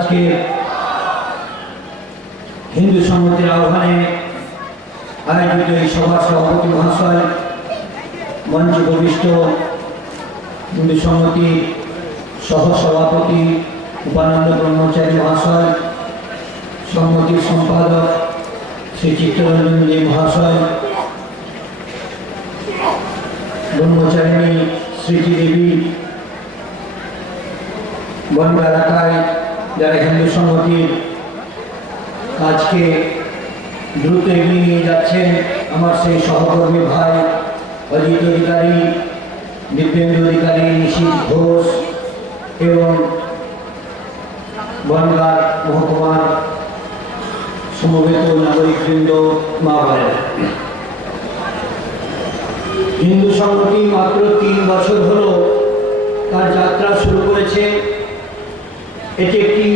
আজকে হিন্দু সংহতির আহ্বানে আয়োজিত এই সভার সভাপতি মহাশয়, মঞ্চ উপবিষ্ট হিন্দু সংহতির সহসভাপতি উপানন্দ ব্রহ্মচারী মহাশয়, সংহতির সম্পাদক শ্রী চিত্তরঞ্জন দে মহাশয়, ব্রহ্মচারিণী স্মৃতি দেবী, বনগা এলাকায় যারা হিন্দু সংহতির কাজকে দ্রুত এগিয়ে নিয়ে যাচ্ছেন, আমার সেই সহকর্মী ভাই অজিত অধিকারী, দিব্যেন্দু অধিকারী, নিশীথ ঘোষ এবং বনগাঁ মহকুমার সমবেত নাগরিকবৃন্দ, মা ভাইয়েরা, হিন্দু সংগঠন মাত্র 3 বছর হল তার যাত্রা শুরু করেছে। এটি একটি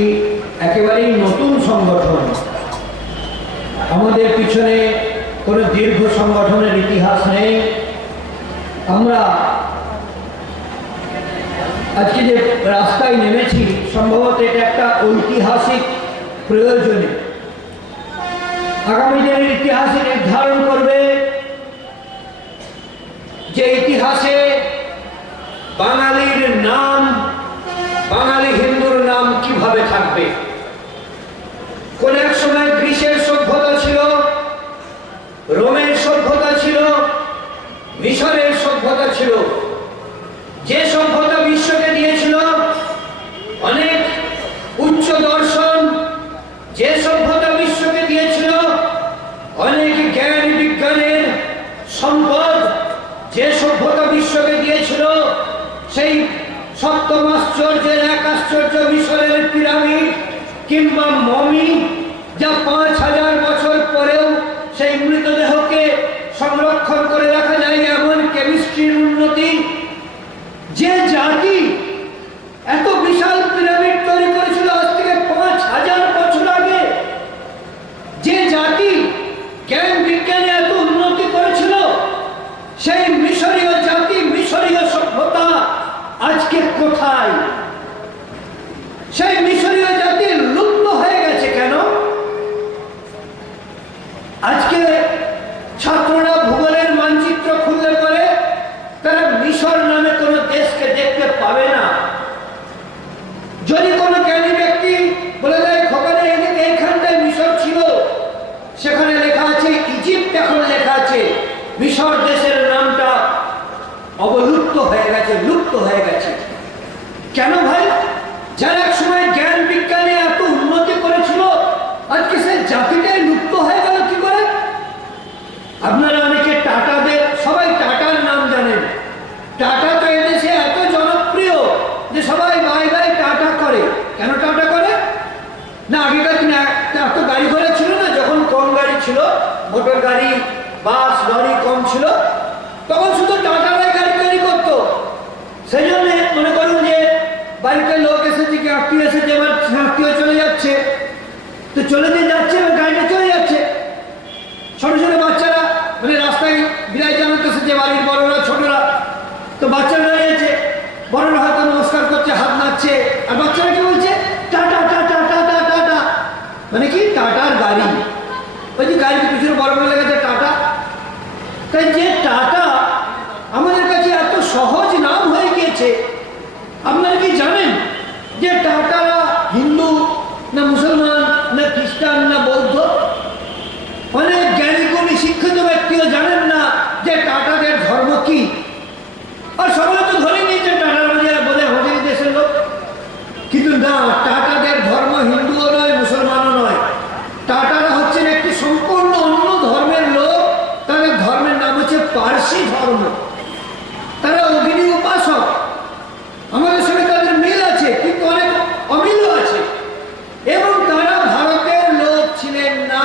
একেবারেই নতুন সংগঠন। আমাদের পিছনে কোনো দীর্ঘ সংগঠনের ইতিহাস নেই। আমরা আজকে যে রাস্তায় নেমেছি, সম্ভবত এটা একটা ঐতিহাসিক প্রয়োজনে। আগামী দিনের ইতিহাসে নির্ধারণ করবে যে ইতিহাসে বাঙালির নাম, বাঙালি হিন্দুর নাম কিভাবে থাকবে। কোন এক সময় গ্রিসের সভ্যতা ছিল, রোমের সভ্যতা ছিল, মিশরের সভ্যতা ছিল। যে সভ্যতা বিশ্বকে দিয়েছিল অনেক উচ্চ দর্শন, যে সভ্যতা বিশ্বকে দিয়েছিল অনেক জ্ঞান বিজ্ঞানের সম্পদ, যে সভ্যতা বিশ্বকে দিয়েছিল সেই সপ্তম আশ্চর্যের এক আশ্চর্য মিশরের পিরামিড কিংবা মমি, যা 5000 বছর পরেও সেই মৃতদেহকে সংরক্ষণ করে রাখা যায়, এমন কেমিস্ট্রির উন্নতি। যে জাতি এত বিশাল পিরামিড তৈরি করেছিল আজ থেকে 5000 বছর আগে, যে জাতি জ্ঞান বিজ্ঞানে এত উন্নতি করেছিল, সেই মিশরীয় জাতি, মিশরীয় সভ্যতা আজকে কোথায়? সেই মিশরীয় জাতি লুপ্ত হয়ে গেছে কেন? আজকে ছাত্ররা ভূগোলের মানচিত্র খুললে পরে তারা মিশর নামে কোনো দেশকে দেখতে পাবে না। যদি কোনো জ্ঞানী ব্যক্তি বলে দেয় খোকানে এদিকে এইখানটায় মিশর ছিল, সেখানে লেখা আছে ইজিপ্ট, এখন লেখা আছে মিশর, দেশের নামটা অবলুপ্ত হয়ে গেছে, লুপ্ত হয়ে গেছে। কেন ভাই? যারা এক সময় জ্ঞান বিজ্ঞানে এত উন্নতি করেছিল, আজকে সেই জাতিটাই লুপ্ত হয়ে গেল কি করে? আপনারা অনেকে টাটাদের, সবাই টাটার নাম জানেন। টাটা তো এদেশে এত জনপ্রিয় যে সবাই বাই বাই টাটা করে। কেন টাটা করে? না আগেকার দিনে এত গাড়ি ঘোড়া ছিল না, যখন কম গাড়ি ছিল, মোটর গাড়ি, বাস, লরি কম ছিল, তখন শুধু টাটারাই গাড়ি তৈরি করতো। সেই জন্য মনে করুন যে বাড়িতে লোক এসেছে, কি আত্মীয় এসেছে, এবার আত্মীয় চলে যাচ্ছে, তো চলে দিয়ে যাচ্ছে, এবার গাড়িটা চলে যাচ্ছে। ছোট ছোট বাচ্চারা মানে রাস্তায় বিদায় জানাতে এসেছে, বাড়ির বড়রা ছোটরা, তো বাচ্চারা রয়েছে, বড়রা হয়তো নমস্কার করছে, হাত নাড়ছে, আর বাচ্চারা কি বলছে? টাটা টাটা টাটা টাটা, মানে কি টাটার গাড়ি। ওই যে গাড়ির পিছনে বড় বড় লেগেছে টাটা। তাই যে টাটা আমাদের কাছে এত সহজ নাম হয়ে গিয়েছে, আপনারা কি জানেন যে টাটারা হিন্দু না মুসলমান না খ্রিস্টান না বৌদ্ধ? অনেক জ্ঞানী কবি শিক্ষিত ব্যক্তিও জানেন না যে টাটাদের ধর্ম কি। আর সবাই তো ধরে নিয়েছে টাটার বোধহয় হোটেল দেশের লোক, কিন্তু না, টাটাদের ধর্ম হিন্দুও নয়, মুসলমানও নয়। টাটারা হচ্ছেন একটি সম্পূর্ণ অন্য ধর্মের লোক। তাদের ধর্মের নাম হচ্ছে পার্সি ধর্ম। তারা অগ্নি উপাসক। আমাদের সঙ্গে তাদের মিল আছে, কিন্তু অনেক অমিলও আছে। এবং তারা ভারতের লোক ছিলেন না।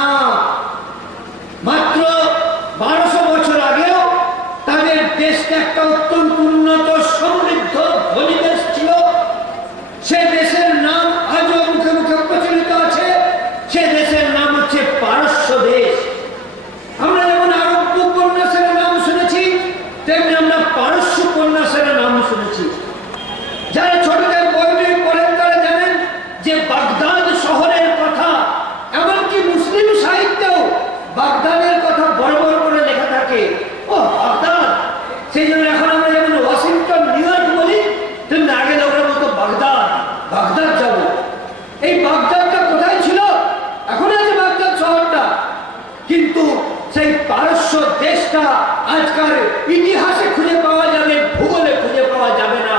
মাত্র 1200 বছর আগেও তাদের দেশকে একটা অত্যন্ত উন্নত বাগদাদের কথা বড় বড় করে লেখা থাকে। ও বাগদাদ, সেই জন্য এখন আমরা যেমন ওয়াশিংটন, নিউ ইয়র্ক বলি, তেমনি আগে লোকের মতো বাগদাদ, বাগদাদ যাব। এই বাগদাদটা কোথায় ছিল? এখন আছে বাগদাদ শহরটা, কিন্তু সেই পারস্য দেশটা আজকাল ইতিহাসে খুঁজে পাওয়া যাবে, ভূগোলে খুঁজে পাওয়া যাবে না।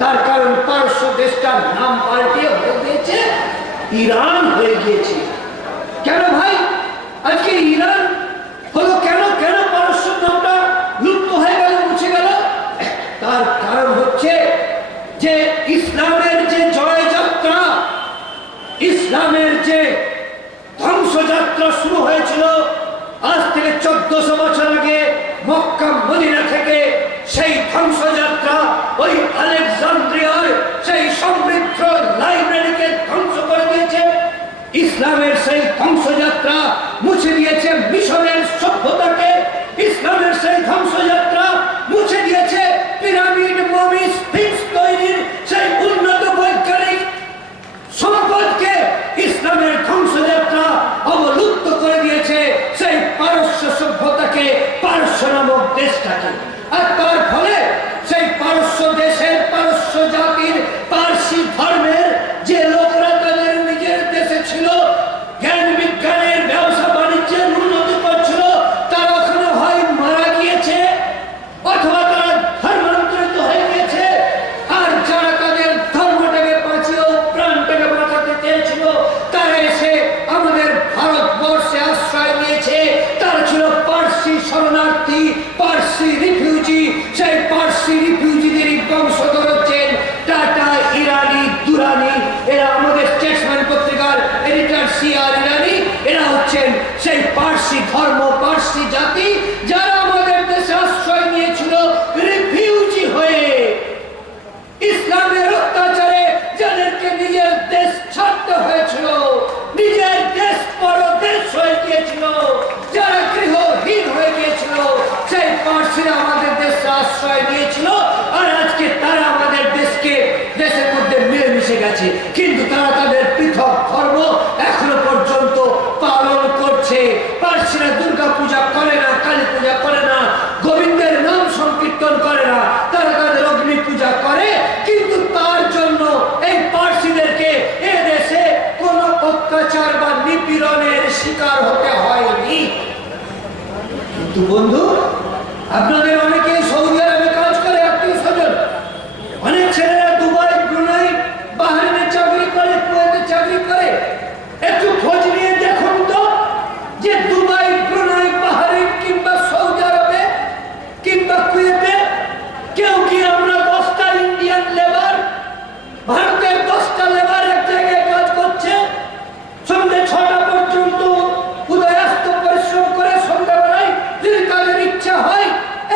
তার কারণ পারস্য দেশটার নাম পাল্টে হয়ে গিয়েছে ইরান হয়ে গিয়েছে। কেন ভাই আজকে ইরান হলো? কেন কেন পারস্য নামটা লুপ্ত হয়ে গেল, মুছে গেল? তার কারণ হচ্ছে যে ইসলামের যে জয়যাত্রা, ইসলামের যে ধ্বংসযাত্রা শুরু হয়েছিল আজ থেকে 1400 বছর আগে মক্কা মদিনা থেকে, সেই ধ্বংসযাত্রা ওই আলেকজান্দ্রিয়ার সেই সমৃদ্ধ লাইব্রেরিকে ধ্বংস করে দিয়েছে। ইসলামের সেই ধ্বংসযাত্রা মুছে দিয়েছে মিশরের সভ্যতাকে। ইসলামের সেই ধ্বংসযাত্রা মুছে দিয়েছে পিরামিড, মমি, স্ফিংস তৈরির সেই উন্নত বৈজ্ঞানিক সম্পদকে। ইসলামের ধ্বংসযাত্রা অবলুপ্ত করে দিয়েছে সেই পারস্য সভ্যতাকে, পারস্য নামক দেশটাকে। আর তার ফলে সেই পারস্য দেশের, পারস্য জাতির, পারসি ধর্মের যে লোকরা তাদের নিজের দেশে ছিল, জ্ঞান বিজ্ঞানের, ব্যবসা বাণিজ্যের উন্নতি করছিল, তারা ওখানে হয় মারা গিয়েছে অথবা তারা ধর্মান্তরিত হয়ে গিয়েছে। আর যারা তাদের ধর্মটাকে বাঁচিয়েও প্রাণটাকে বাঁচাতে চেয়েছিল, তারা এসে আমাদের ভারতবর্ষে আশ্রয় নিয়েছে। তারা ছিল পারসি শরণার্থী, পারসি রিফিউজি। সেই পারসি রিফিউজিদেরই বংশধর হচ্ছেন টাটা, ইরানি, দুরানি। এরা আমাদের স্টেটসম্যান পত্রিকার এডিটর সিআর ইরানি। এরা হচ্ছেন সেই পারসি ধর্ম, পারসি জাতি, যারা আমাদের দেশে আশ্রয় নিয়েছিল রিফিউজি হয়ে। ইসলামের অত্যাচারে যাদেরকে নিজের দেশ ছাড়তে হয়েছিল, নিজের দেশ পরদেশ হয়ে গিয়েছিল, যারা গৃহহীন হয়ে গিয়েছিল, সেই পার্সিরা আমাদের দেশে আশ্রয় নিয়েছিল। আর আজকে তারা আমাদের দেশের মধ্যে মিলেমিশে গেছে, কিন্তু তারা তাদের পৃথক ধর্ম এখনো পর্যন্ত পালন করছে। পার্সিরা দুর্গা পূজা করে না, কালী পূজা করে না, গোবিন্দের নাম সংকীর্তন করে না, তারা তাদের অগ্নি পূজা করে। কিন্তু তার জন্য এই পার্সিদেরকে এ দেশে কোনো অত্যাচার বা নিপীড়নের শিকার হতে হয়নি। কিন্তু বন্ধু, আপনাদের অনেকে সৌদি আরবে কাজ করে, আত্মীয় স্বজন, অনেক ছেলেরা দুবাই, ব্রুনাই, বাহরাইনে চাকরি করে, কুয়েতে চাকরি করে। একটু খোঁজ নিয়ে দেখুন তো যে দুবাই, ব্রুনাই, বাহরাইন কিংবা সৌদি আরবে কিংবা কুয়েতে কেউ কি আমরা 10টা ইন্ডিয়ান লেবার, ভারতের 10টা লেবার এক জায়গায় কাজ করছে, সন্ধ্যে 6টা পর্যন্ত উদয়াস্ত পরিশ্রম করে, সন্ধ্যাবেলায় যদি তাদের ইচ্ছা হয়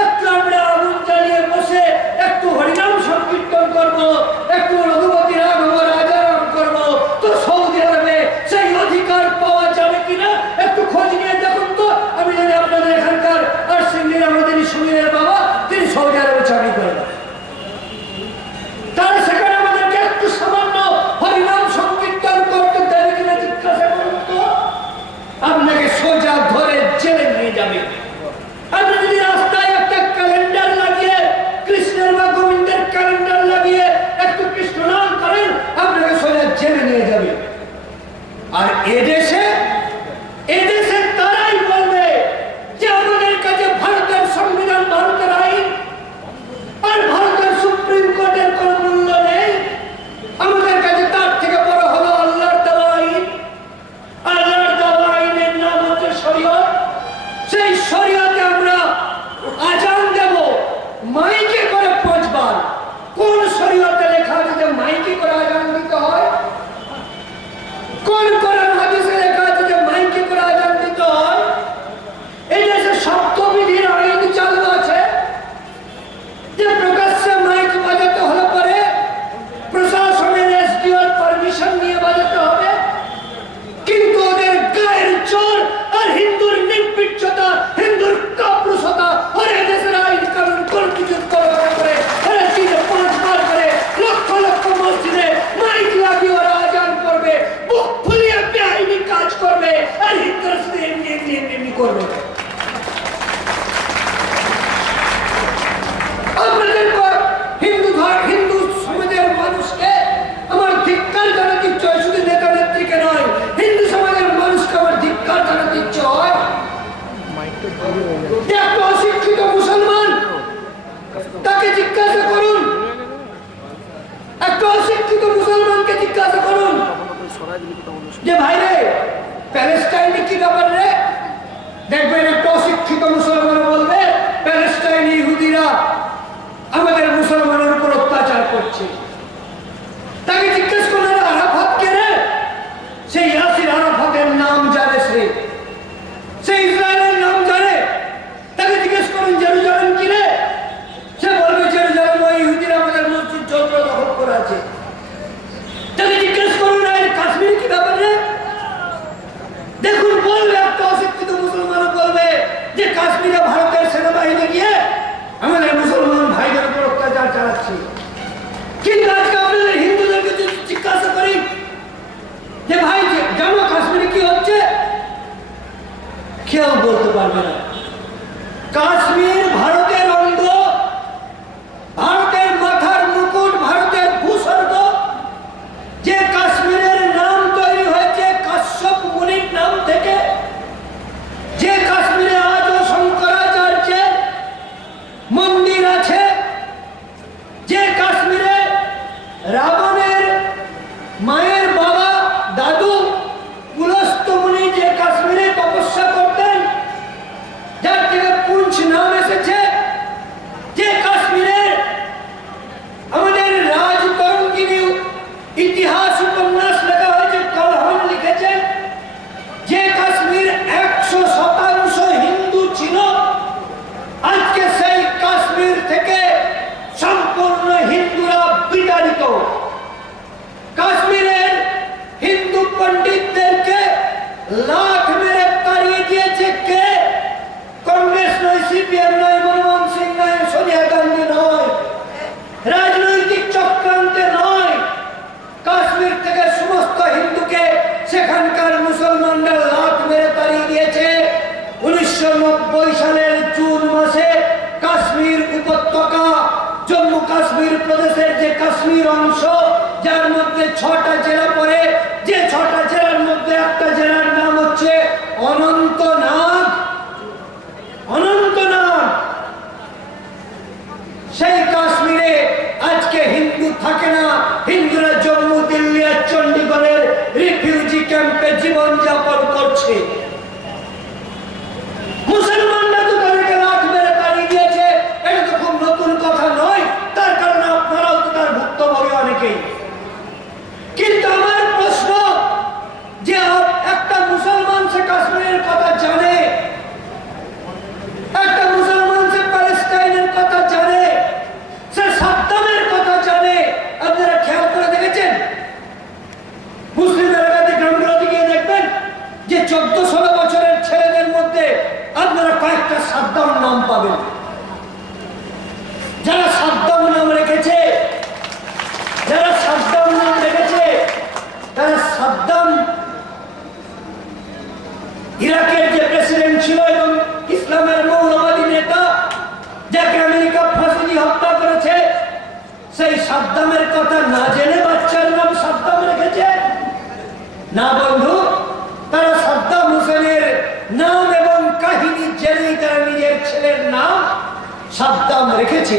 একটু আমরা আগুন জ্বালিয়ে বসে একটু হরিনাম সংকীর্তন করবো, একটু রঘুপতি রাঘব রাজারাম করবো, তো সৌদি আরবে সেই অধিকার পাওয়া যাবে কিনা একটু খোঁজ নিয়ে দেখুন তো। আমি জানি আপনাদের এখানকার আর সিংহের আমাদের সুমিরের বাবা, তিনি সৌদি আরবে চাকরি করেন। তারা সেখানে আমাদেরকে একটু সামান্য হরিনাম সংকীর্তন করতে দেবে কিনা জিজ্ঞাসা করুন তো। আপনাকে সোজা ধরে জেলে নিয়ে যাবে। আপনি যদি রাস্তায় একটা ক্যালেন্ডার লাগিয়ে, কৃষ্ণের বা গোবিন্দের ক্যালেন্ডার লাগিয়ে একটু কৃষ্ণ নাম করেন, আপনাকে সোজা জেলে নিয়ে যাবে। আর এদেশে তারাই বলবে যে আমাদের কাছে ভারতের সংবিধান, ভারতের আইন আর ভারতের সুপ্রিম কোর্টের কোন মূল্য নেই। আমাদের কাছে তার থেকে বড় হলো আল্লাহর দেওয়া আইন। আল্লাহর দেওয়া আইনের নাম হচ্ছে শরীয়ত। সেই শরীয়তে আমরা আজান দেব মাইকে করে 5 বার। কোন শরীয়তে লেখা আছে যে মাইকে করে আজান দিতে হয়? কোন কোরআন হাদিসে লেখা করবে। আপনাদের হিন্দু সমাজের মানুষকে আমার ধিক্কার জানাতে ইচ্ছে হয়, শুধু নেতা নেত্রীকে নয়, হিন্দু সমাজের মানুষকে আমার ধিক্কার জানাতে ইচ্ছে হয়। একটা অশিক্ষিত মুসলমান, তাকে জিজ্ঞাসা করুন, একটা অশিক্ষিত মুসলমানকে জিজ্ঞাসা করুন যে ভাই রে প্যালেস্টাইনে কি ব্যাপার রে, দেখবেন একটা অশিক্ষিত মুসলমান বলবে প্যালেস্টাইনি ইহুদিরা আমাদের মুসলমানের উপর অত্যাচার করছে। তাকে জিজ্ঞেস করলেন আরাফাত কে রে, সেই ইয়াসির আরাফাতের নাম জানে, সে ইসরায়েলের নাম জানে। তাকে জিজ্ঞেস করেন জেরুজালেম কি রে, সে বলবে জেরুজালেম ওই ইহুদিরা আমাদের মসজিদ যন্ত্র দখল করে আছে। তাকে জিজ্ঞেস করুন কাশ্মীর কি ব্যাপার রে, দেখুন বলবে একটা অশিক্ষিত মুসলমান বলবে যে কাশ্মীরে ভারতের সেনাবাহিনী গিয়ে আমাদের মুসলমান ভাইদের উপর অত্যাচার চালাচ্ছে। কিন্তু আজকে আপনাদের হিন্দুদেরকে যদি জিজ্ঞাসা করি যে ভাই জানো কাশ্মীরে কি হচ্ছে, কেউ বলতে পারবে না। কাশ্মীর ভারতের অঙ্গ, ভারতের মাথার মুকুট, ভারতের ভূস্বর্গ। যে কাশ্মীরের নাম তৈরি হয়েছে কাশ্যপ মুনির নাম থেকে, যে কাশ্মীরে আজও শঙ্করাচার্যের মন্দির আছে, যে কাশ্মীরে রাবণের মায়ের বাবা দাদু পুলস্ত মুনি যে কাশ্মীরে তপস্যা করতেন, যার থেকে পুঞ্চ নাম এসেছে, যে কাশ্মীরে আমাদের রাজতরঙ্গিনী ইতিহাস উপন্যাস লেখা হয়েছে, কলহন লিখেছেন, যে কাশ্মীর 100% হিন্দু ছিল, আজকে সেই কাশ্মীর থেকে সম্পূর্ণ হিন্দুরা বিতাড়িত। কাশ্মীরের হিন্দু পণ্ডিতদেরকে লাখ মেরে তাড়িয়ে দিয়েছে কে? কংগ্রেস নয়, সিপিএম নয়, মনমোহন সিং নয়, সোনিয়া গান্ধী নয়, রাজনৈতিক চক্রান্তে নয়। কাশ্মীর থেকে সমস্ত হিন্দুকে সেখানকার মুসলমানরা লাখ মেরে তাড়িয়ে দিয়েছে। 1990 সালের জুন মাসে কাশ্মীর উপত্যকা, জম্মু কাশ্মীর প্রদেশের যে কাশ্মীর অংশ, যার মধ্যে 6টা জেলা পড়ে, যে 6টা জেলার মধ্যে একটা জেলার নাম হচ্ছে অনন্তনাগ। অনন্তনাগ, সেই কাশ্মীরে আজকে হিন্দু থাকে না। হিন্দুরা জম্মু, দিল্লি আর চণ্ডীগড়ের রিফিউজি ক্যাম্পে জীবনযাপন করছে। মুসলমানরা তো তাদেরকে লাখ মেরে তাড়িয়ে দিয়েছে, এটা তো খুব নতুন কথা নয়, তার কারণে আপনারাও তো তার ভুক্তভোগী অনেকেই। কিন্তু আমার প্রশ্ন যে একটা মুসলমান সে কাশ্মীরের কথা জানে, একটা মুসলমান সে প্যালেস্টাইনের কথা জানে, সে সাদ্দামের কথা জানে। আপনারা খেয়াল করে দেখেছেন মুসলিম এলাকাতে, গ্রামগুলোতে গিয়ে দেখবেন যে 14-16 বছরের ছেলেদের মধ্যে আপনারা কয়েকটা সাদ্দাম নাম পাবেন। যারা সাদ্দাম নাম রেখেছে, যারা সাদ্দাম নাম রেখেছে, তারা সাদ্দাম ইরাকের যে প্রেসিডেন্ট ছিল এবং ইসলামের মৌলবাদী নেতা, যাকে আমেরিকা ফাঁসি দিয়ে হত্যা করেছে, সেই সাদ্দামের কথা না জেনে বাচ্চার নাম সাদ্দাম রেখেছে না বন্ধু। তারা সাদ্দাম হোসেনের নাম এবং কাহিনী জেনেই তারা নিজের ছেলের নাম সাদ্দাম রেখেছে।